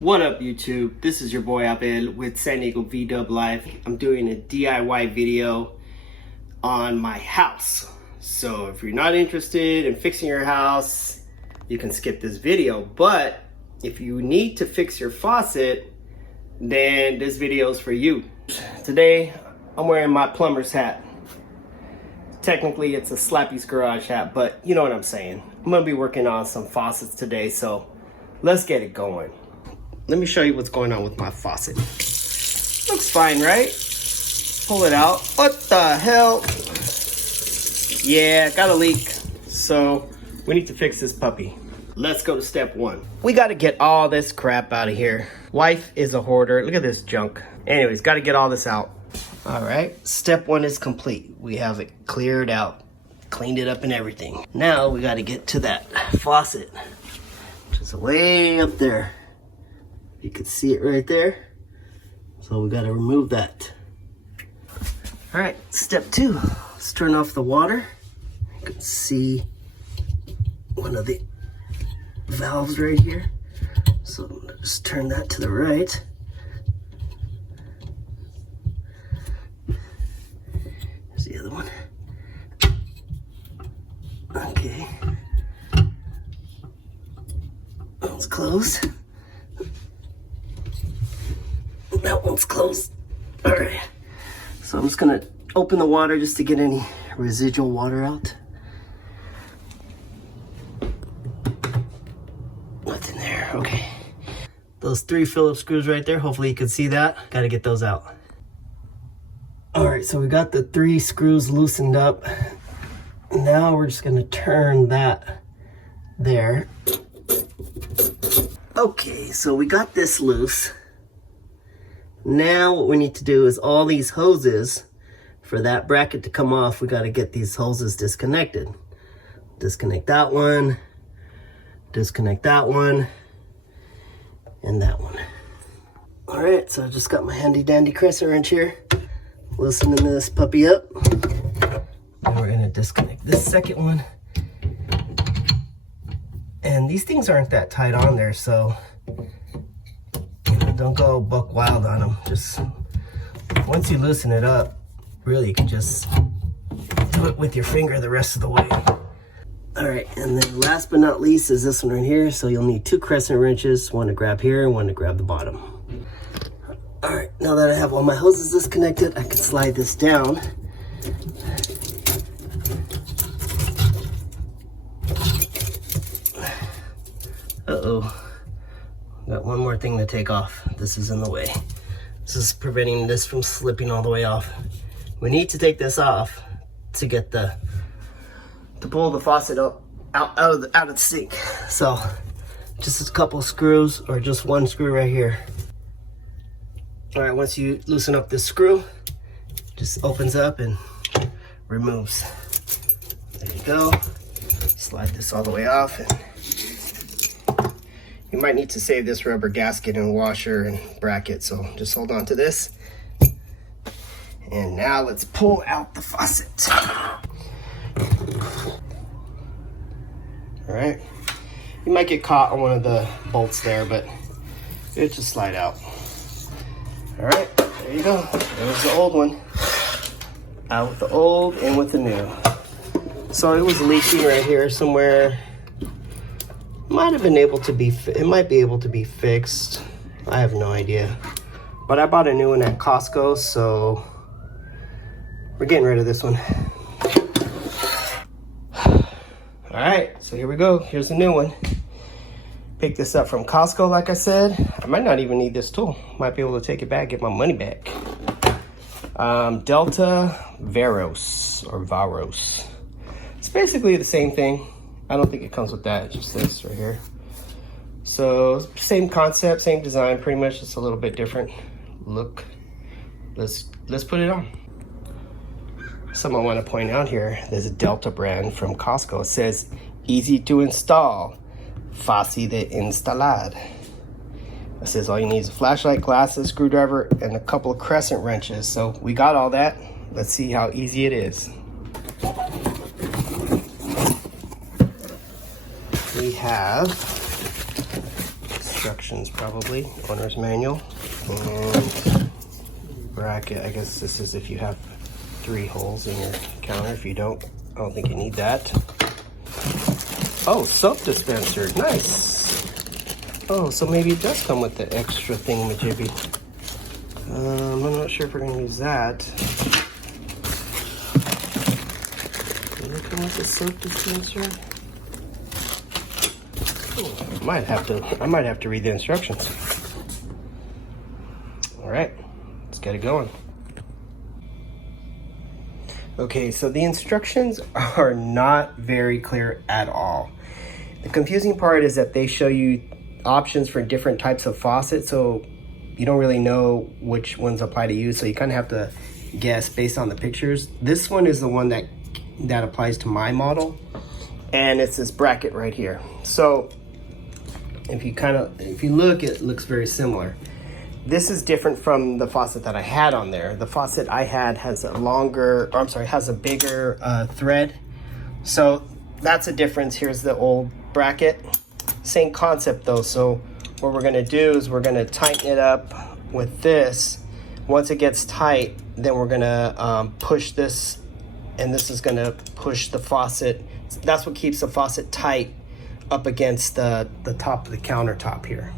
What up YouTube? This is your boy Abel with San Diego VW Live. I'm doing a DIY video on my house. So if you're not interested in fixing your house, you can skip this video. But if you need to fix your faucet, then this video is for you. Today, I'm wearing my plumber's hat. Technically, it's a Slappy's Garage hat, but you know what I'm saying. I'm gonna be working on some faucets today, so let's get it going. Let me show you what's going on with my faucet. Looks fine, right? Pull it out. What the hell? Yeah, got a leak. So we need to fix this puppy. Let's go to step one. We gotta get all this crap out of here. Wife is a hoarder. Look at this junk. Anyways, gotta get all this out. All right, step one is complete. We have it cleared out, cleaned it up and everything. Now we gotta get to that faucet, which is way up there. You can see it right there. So we gotta remove that. All right, step two, let's turn off the water. You can see one of the valves right here. So just turn that to the right. Here's the other one. Okay. That one's closed. That one's closed. All right. So I'm just gonna open the water just to get any residual water out. Nothing there. Okay. Those 3 Phillips screws right there. Hopefully you can see that. Got to get those out. All right. So we got the 3 screws loosened up. Now we're just gonna turn that there. Okay. So we got this loose. Now what we need to do is all these hoses, for that bracket to come off, we got to get these hoses disconnected. Disconnect that one, disconnect that one, and that one. All right, so I just got my handy dandy crescent wrench here. Loosening this puppy up. And we're gonna disconnect this second one. And these things aren't that tight on there, so don't go buck wild on them. Just once you loosen it up, really you can just do it with your finger the rest of the way. All right, and then last but not least is this one right here. So you'll need 2 crescent wrenches, one to grab here and one to grab the bottom. All right, now that I have all my hoses disconnected, I can slide this down. Uh-oh. Got one more thing to take off. This is in the way. This is preventing this from slipping all the way off. We need to take this off to get to pull the faucet out of the sink. So just a couple screws, or just one screw right here. All right, once you loosen up this screw, just opens up and removes. There you go. Slide this all the way off, and you might need to save this rubber gasket and washer and bracket, so just hold on to this. And now let's pull out the faucet. All right. You might get caught on one of the bolts there, but it just slide out. All right, there you go. There's the old one. Out with the old, in with the new. So it was leaking right here somewhere. Might have been able to be, it might be able to be fixed. I have no idea. But I bought a new one at Costco, so we're getting rid of this one. All right, so here we go. Here's the new one. Picked this up from Costco, like I said. I might not even need this tool. Might be able to take it back, get my money back. Delta Varos, or Varos. It's basically the same thing. I don't think it comes with that, it just this right here. So same concept, same design, pretty much, just a little bit different look. Let's put it on. Something I want to point out here, there's a Delta brand from Costco. It says, easy to install, fácil de instalar. It says all you need is a flashlight, glasses, screwdriver, and a couple of crescent wrenches. So we got all that. Let's see how easy it is. We have instructions, probably. Owner's manual. And bracket. I guess this is if you have 3 holes in your counter. If you don't, I don't think you need that. Oh, soap dispenser. Nice. Oh, so maybe it does come with the extra thingamajiggy. I'm not sure if we're gonna use that. Does it come with a soap dispenser? Oh, I might have to read the instructions. All right, let's get it going. Okay, so the instructions are not very clear at all. The confusing part is that they show you options for different types of faucets, so you don't really know which ones apply to you, so you kind of have to guess based on the pictures. This one is the one that applies to my model, and it's this bracket right here. So if you look, it looks very similar. This is different from the faucet that I had on there. The faucet I had has a bigger thread. So that's a difference. Here's the old bracket. Same concept though. So what we're gonna do is we're gonna tighten it up with this. Once it gets tight, then we're gonna push this, and this is gonna push the faucet. That's what keeps the faucet tight up against the top of the countertop here.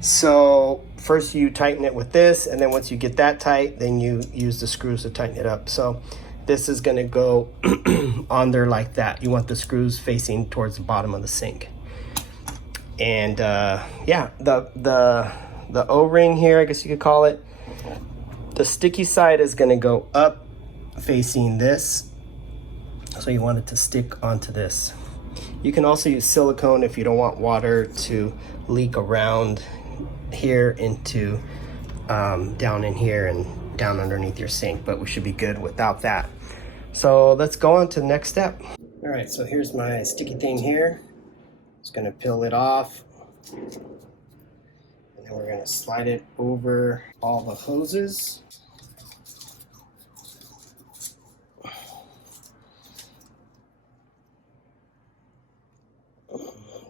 So first you tighten it with this, and then once you get that tight, then you use the screws to tighten it up. So this is gonna go on there like that. You want the screws facing towards the bottom of the sink. And yeah, the O-ring here, I guess you could call it, the sticky side is gonna go up facing this. So you want it to stick onto this. You can also use silicone if you don't want water to leak around here into down in here and down underneath your sink, but we should be good without that. So let's go on to the next step. All right, so here's my sticky thing here. Just gonna peel it off, and then we're gonna slide it over all the hoses.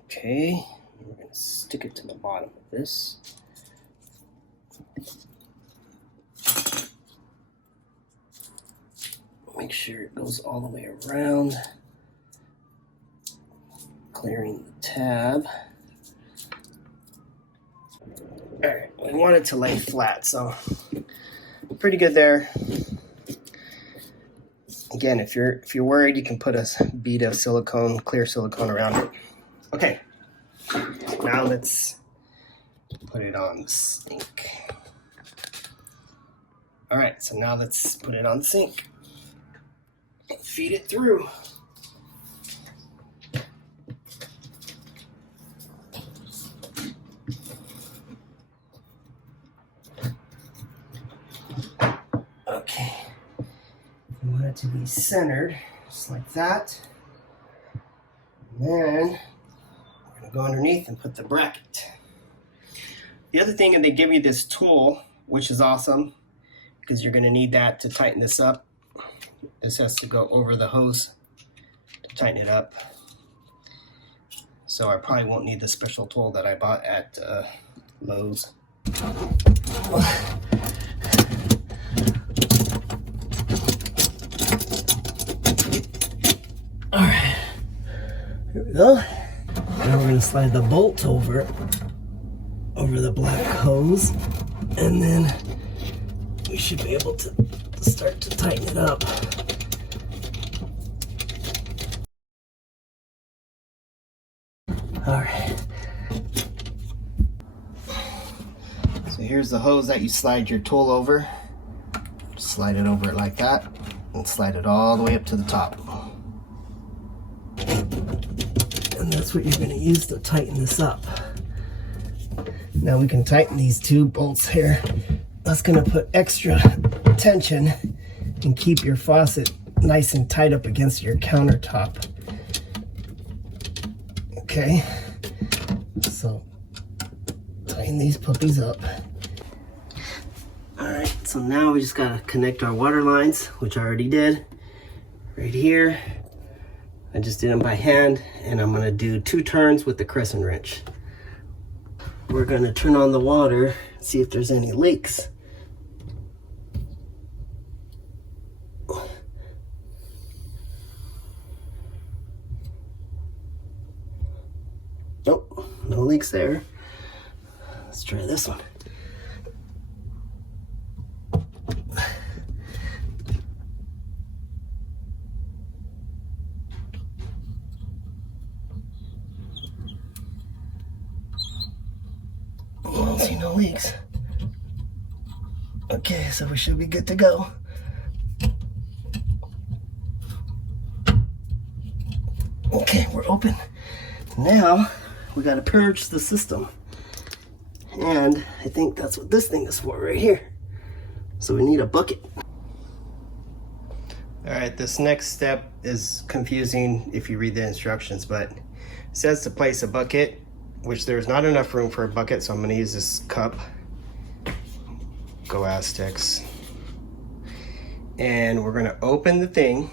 Okay, we're gonna stick it to the bottom of this. Make sure it goes all the way around, clearing the tab. All right, we want it to lay flat, so pretty good there. Again, if you're worried, you can put a bead of silicone, clear silicone around it. Okay, now let's put it on the sink. All right, so now let's put it on the sink. Feed it through. Okay, you want it to be centered, just like that. And then we're gonna go underneath and put the bracket. The other thing, and they give you this tool, which is awesome, because you're gonna need that to tighten this up. This has to go over the hose to tighten it up. So I probably won't need the special tool that I bought at Lowe's. All right, here we go. Now we're gonna slide the bolt over the black hose, and then we should be able to start to tighten it up. All right. So here's the hose that you slide your tool over. Just slide it over it like that, and slide it all the way up to the top. And that's what you're going to use to tighten this up. Now we can tighten these two bolts here. That's going to put extra tension and keep your faucet nice and tight up against your countertop. Okay, so tighten these puppies up. All right, so now we just gotta connect our water lines, which I already did right here. I just did them by hand, and I'm gonna do 2 turns with the crescent wrench. we're gonna turn on the water, see if there's any leaks. Nope, no leaks there. Let's try this one. I don't see no leaks. Okay, so we should be good to go. Okay, we're open. Now, we gotta purge the system. And I think that's what this thing is for right here. So we need a bucket. All right, this next step is confusing if you read the instructions, but it says to place a bucket, which there's not enough room for a bucket, so I'm gonna use this cup. Go Aztecs. And we're gonna open the thing.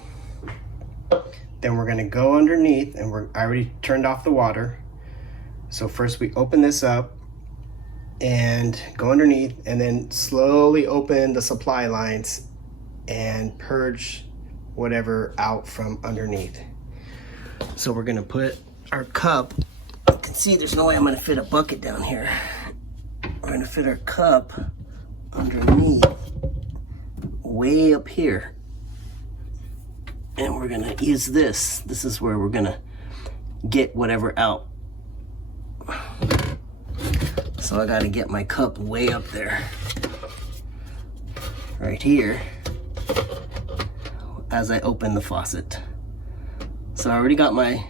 Then we're gonna go underneath, and I already turned off the water. So first we open this up and go underneath, and then slowly open the supply lines and purge whatever out from underneath. So we're gonna put our cup, you can see there's no way I'm gonna fit a bucket down here. We're gonna fit our cup underneath, way up here. And we're gonna use this. This is where we're gonna get whatever out. So I gotta get my cup way up there, right here, as I open the faucet. So I already got my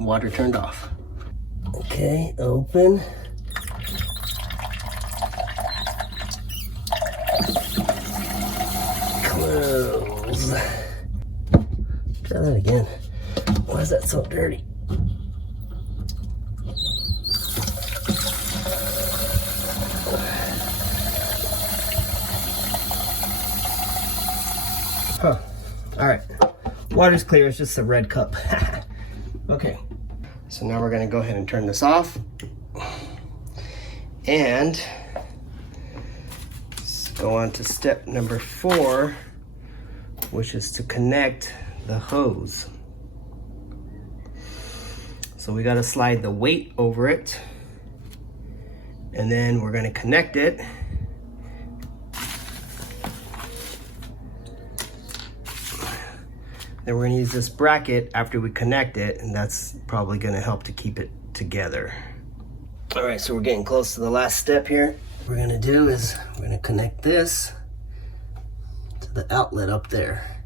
water turned off. Okay, open. Close. Try that again. Why is that so dirty? Huh. All right. Water's clear. It's just a red cup. Okay. So now we're going to go ahead and turn this off. And let's go on to step number 4, which is to connect the hose. So we got to slide the weight over it, and then we're going to connect it. Then we're going to use this bracket after we connect it, and that's probably going to help to keep it together. All right, so we're getting close to the last step here. What we're going to do is we're going to connect this to the outlet up there.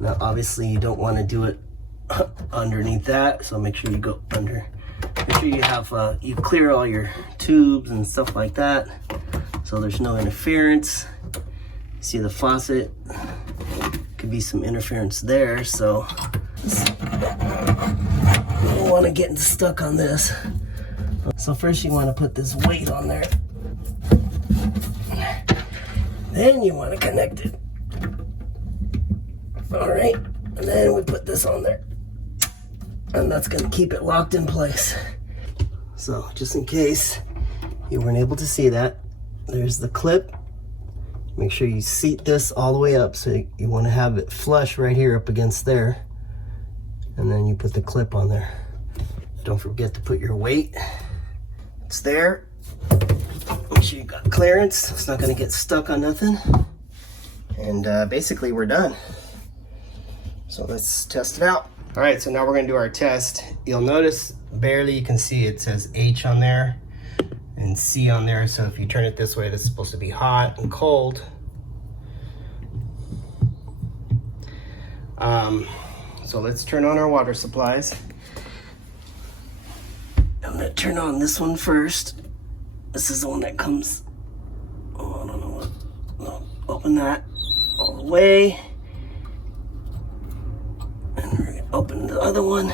Now, obviously, you don't want to do it underneath that, so make sure you go under. Make sure you have you clear all your tubes and stuff like that, so there's no interference. See the faucet? Could be some interference there, so you don't want to get stuck on this. So first, you want to put this weight on there. Then you want to connect it. All right, and then we put this on there, and that's going to keep it locked in place. So just in case you weren't able to see that, there's the clip. Make sure you seat this all the way up, so you want to have it flush right here up against there, and then you put the clip on there. Don't forget to put your weight. It's there. Make sure you got clearance. It's not going to get stuck on nothing. And basically we're done. So let's test it out. All right, so now we're gonna do our test. You'll notice barely you can see it says H on there and C on there. So if you turn it this way, this is supposed to be hot and cold. So let's turn on our water supplies. I'm gonna turn on this one first. This is the one that comes, oh, I don't know what, no, open that all the way. And we're gonna open the other one.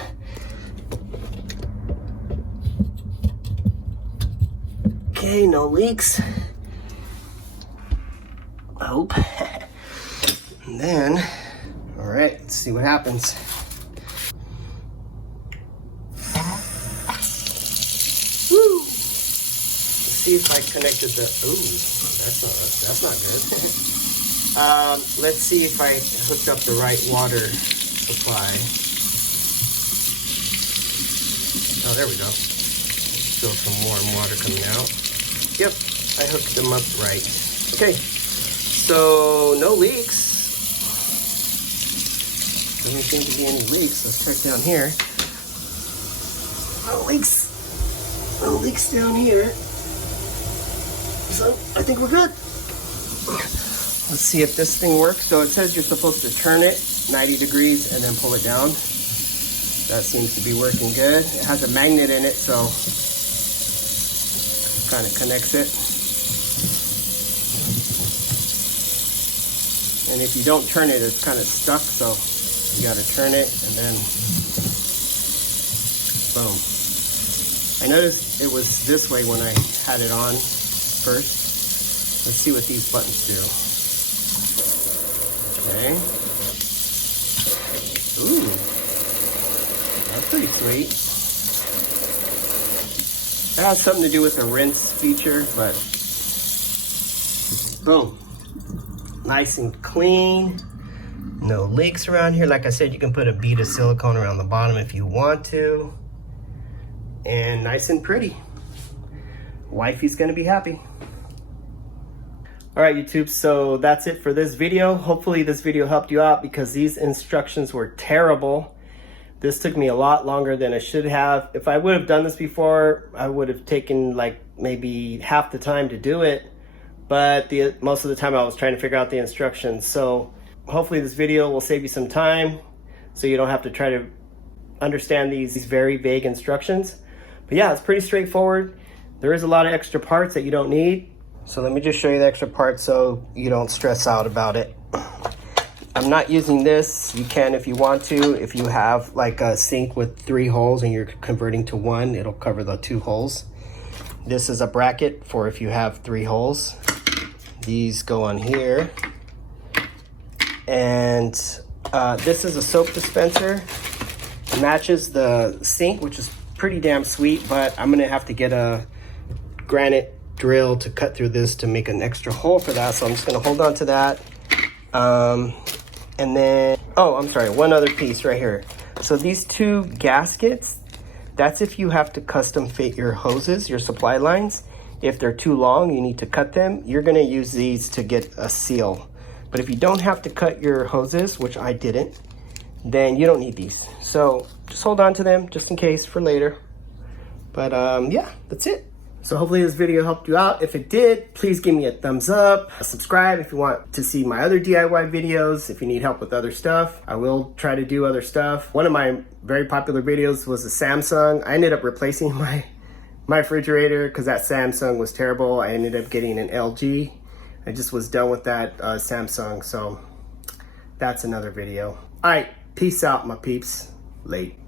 Okay, no leaks. I hope. And then, all right, let's see what happens. Woo! see if I connected the, ooh, that's not good. Let's see if I hooked up the right water supply. Oh, there we go. Still some warm water coming out. Yep, I hooked them up right. Okay, so no leaks. Doesn't seem to be any leaks. Let's check down here. No leaks. No leaks down here. So I think we're good. Let's see if this thing works. So it says you're supposed to turn it 90 degrees and then pull it down. That seems to be working good. It has a magnet in it, so kind of connects it. And if you don't turn it, it's kind of stuck, so you got to turn it and then boom. I noticed it was this way when I had it on first. Let's see what these buttons do. Okay. Ooh, that's pretty sweet. That has something to do with the rinse feature, but boom. Nice and clean. No leaks around here. Like I said, you can put a bead of silicone around the bottom if you want to. And nice and pretty. Wifey's gonna be happy. All right, YouTube, so that's it for this video. Hopefully this video helped you out because these instructions were terrible. This took me a lot longer than I should have. If I would have done this before, I would have taken like maybe half the time to do it. But most of the time I was trying to figure out the instructions. So hopefully this video will save you some time so you don't have to try to understand these very vague instructions. But yeah, it's pretty straightforward. There is a lot of extra parts that you don't need. So let me just show you the extra parts so you don't stress out about it. I'm not using this. You can if you want to. If you have like a sink with 3 holes and you're converting to 1, it'll cover the 2 holes. This is a bracket for if you have 3 holes. These go on here. And this is a soap dispenser. It matches the sink, which is pretty damn sweet, but I'm gonna have to get a granite drill to cut through this to make an extra hole for that. So I'm just gonna hold on to that. And then, oh, I'm sorry, one other piece right here. So these 2 gaskets, that's if you have to custom fit your hoses, your supply lines. If they're too long, you need to cut them. You're gonna use these to get a seal. But if you don't have to cut your hoses, which I didn't, then you don't need these. So just hold on to them just in case for later. But yeah, that's it. So hopefully this video helped you out. If it did, please give me a thumbs up. Subscribe if you want to see my other DIY videos. If you need help with other stuff, I will try to do other stuff. One of my very popular videos was a Samsung. I ended up replacing my refrigerator because that Samsung was terrible. I ended up getting an LG. I just was done with that Samsung. So that's another video. All right, peace out, my peeps. Late.